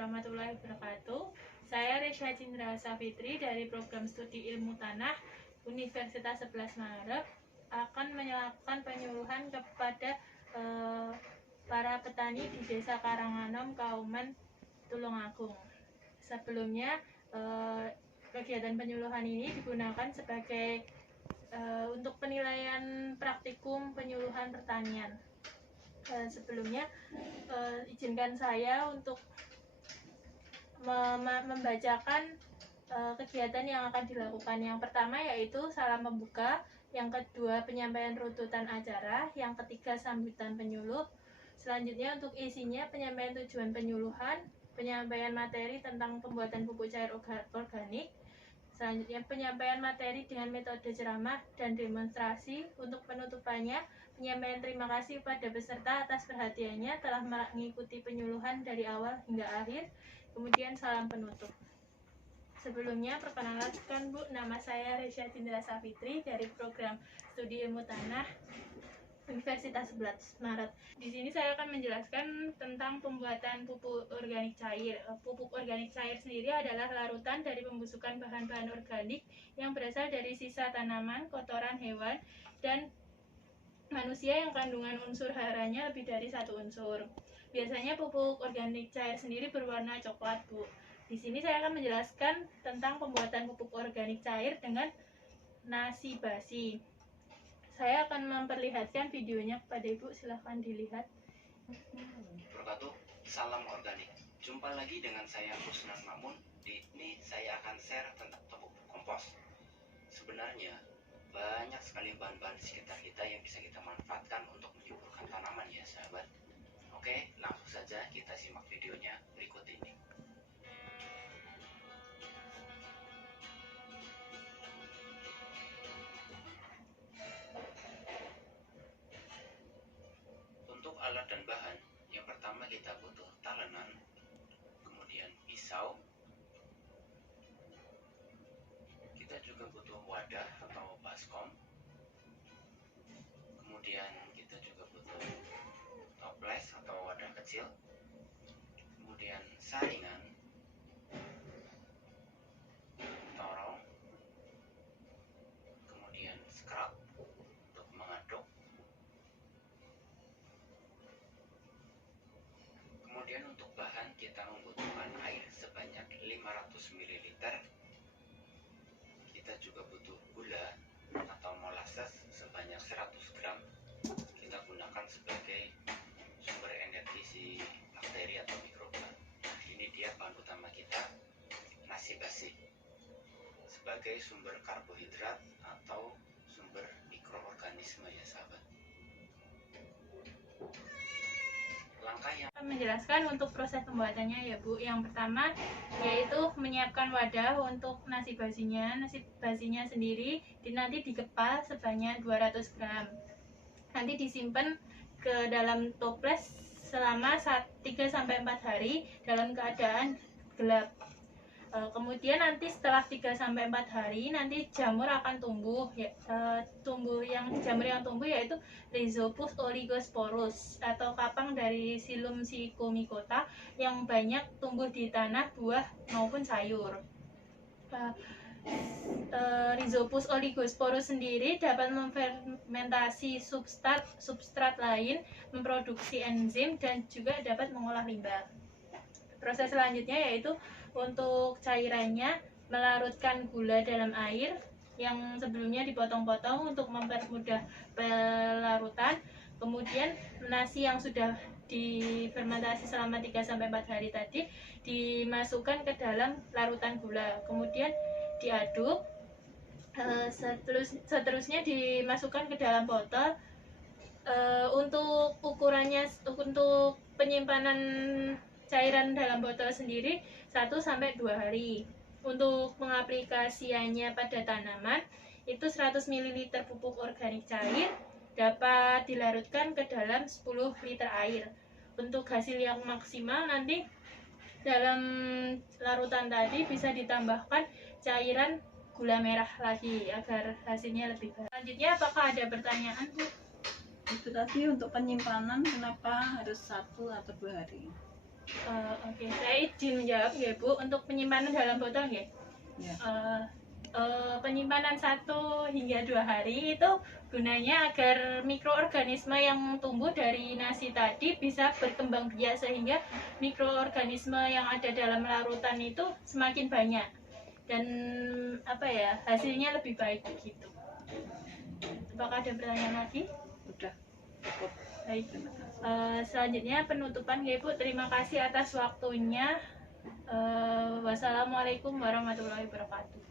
warahmatullahi wabarakatuh. Saya Resya Cindra Safitri dari Program Studi Ilmu Tanah Universitas 11 Maret akan melakukan penyuluhan kepada para petani di Desa Karanganom, Kauman Tulungagung. Sebelumnya, kegiatan penyuluhan ini digunakan sebagai untuk penilaian praktikum penyuluhan pertanian. Sebelumnya, izinkan saya untuk membacakan kegiatan yang akan dilakukan. Yang pertama yaitu salam pembuka, yang kedua penyampaian runtutan acara, yang ketiga sambutan penyuluh. Selanjutnya untuk isinya penyampaian tujuan penyuluhan, penyampaian materi tentang pembuatan pupuk cair organik. Selanjutnya penyampaian materi dengan metode ceramah dan demonstrasi. Untuk penutupannya, penyampaian terima kasih kepada peserta atas perhatiannya telah mengikuti penyuluhan dari awal hingga akhir. Kemudian salam penutup. Sebelumnya perkenalkan Bu, nama saya Resya Cindra Safitri dari Program Studi Ilmu Tanah Universitas 11 Maret. Di sini saya akan menjelaskan tentang pembuatan pupuk organik cair. Pupuk organik cair sendiri adalah larutan dari pembusukan bahan-bahan organik yang berasal dari sisa tanaman, kotoran hewan, dan manusia yang kandungan unsur haranya lebih dari 1 unsur. Biasanya pupuk organik cair sendiri berwarna coklat, Bu. Di sini saya akan menjelaskan tentang pembuatan pupuk organik cair dengan nasi basi. Saya akan memperlihatkan videonya kepada Ibu, silahkan dilihat. Wabarakatuh, salam organik. Jumpa lagi dengan saya Husnan Mamun. Di ini saya akan share tentang pupuk kompos. Sebenarnya banyak sekali bahan-bahan di sekitar kita yang bisa kita manfaatkan untuk menyuburkan tanaman ya sahabat. Oke, langsung saja kita simak videonya berikut ini. Untuk alat dan bahan, yang pertama kita butuh talenan, kemudian pisau, kita juga butuh wadah atau baskom, kemudian kita juga butuh toples atau wadah kecil, kemudian saringan, torong, kemudian scrub untuk mengaduk, kemudian untuk bahan kita membutuhkan air sebanyak 500 ml, kita juga butuh gula atau molasses sebanyak 100 gram, kita gunakan sebagai sumber energi si bakteri atau mikroba. Ini dia bahan utama kita, nasi basi, sebagai sumber karbohidrat atau sumber mikroorganisme ya sahabat. Langkah yang menjelaskan untuk proses pembuatannya ya Bu. Yang pertama yaitu menyiapkan wadah untuk nasi basinya. Nasi basinya sendiri nanti dikepal sebanyak 200 gram. Nanti disimpan ke dalam toples selama 3-4 hari dalam keadaan gelap. Kemudian nanti setelah 3-4 hari nanti jamur akan tumbuh ya, jamur yang tumbuh yaitu Rhizopus oligosporus atau kapang dari Xylem Psychomycota yang banyak tumbuh di tanah, buah maupun sayur. Rhizopus oligosporus sendiri dapat memfermentasi substrat lain, memproduksi enzim dan juga dapat mengolah limbah. Proses selanjutnya yaitu untuk cairannya melarutkan gula dalam air yang sebelumnya dipotong-potong untuk mempermudah pelarutan. Kemudian nasi yang sudah difermentasi selama 3-4 hari tadi dimasukkan ke dalam larutan gula. Kemudian diaduk. Seterusnya dimasukkan ke dalam botol. Untuk ukurannya, untuk penyimpanan cairan dalam botol sendiri 1-2 hari. Untuk pengaplikasiannya pada tanaman itu 100 ml pupuk organik cair dapat dilarutkan ke dalam 10 liter air. Untuk hasil yang maksimal nanti dalam larutan tadi bisa ditambahkan cairan gula merah lagi agar hasilnya lebih baik. Selanjutnya apakah ada pertanyaan Bu? Itu tadi untuk penyimpanan kenapa harus 1 atau 2 hari? Oke, saya izin menjawab ya Bu. Untuk penyimpanan dalam botol ya. Ya. Penyimpanan 1 hingga 2 hari itu gunanya agar mikroorganisme yang tumbuh dari nasi tadi bisa berkembang biak, sehingga mikroorganisme yang ada dalam larutan itu semakin banyak dan hasilnya lebih baik begitu. Apakah ada pertanyaan lagi? Udah cukup. Baik. Terima kasih. Selanjutnya penutupan ya Bu. Terima kasih atas waktunya. Wassalamualaikum warahmatullahi wabarakatuh.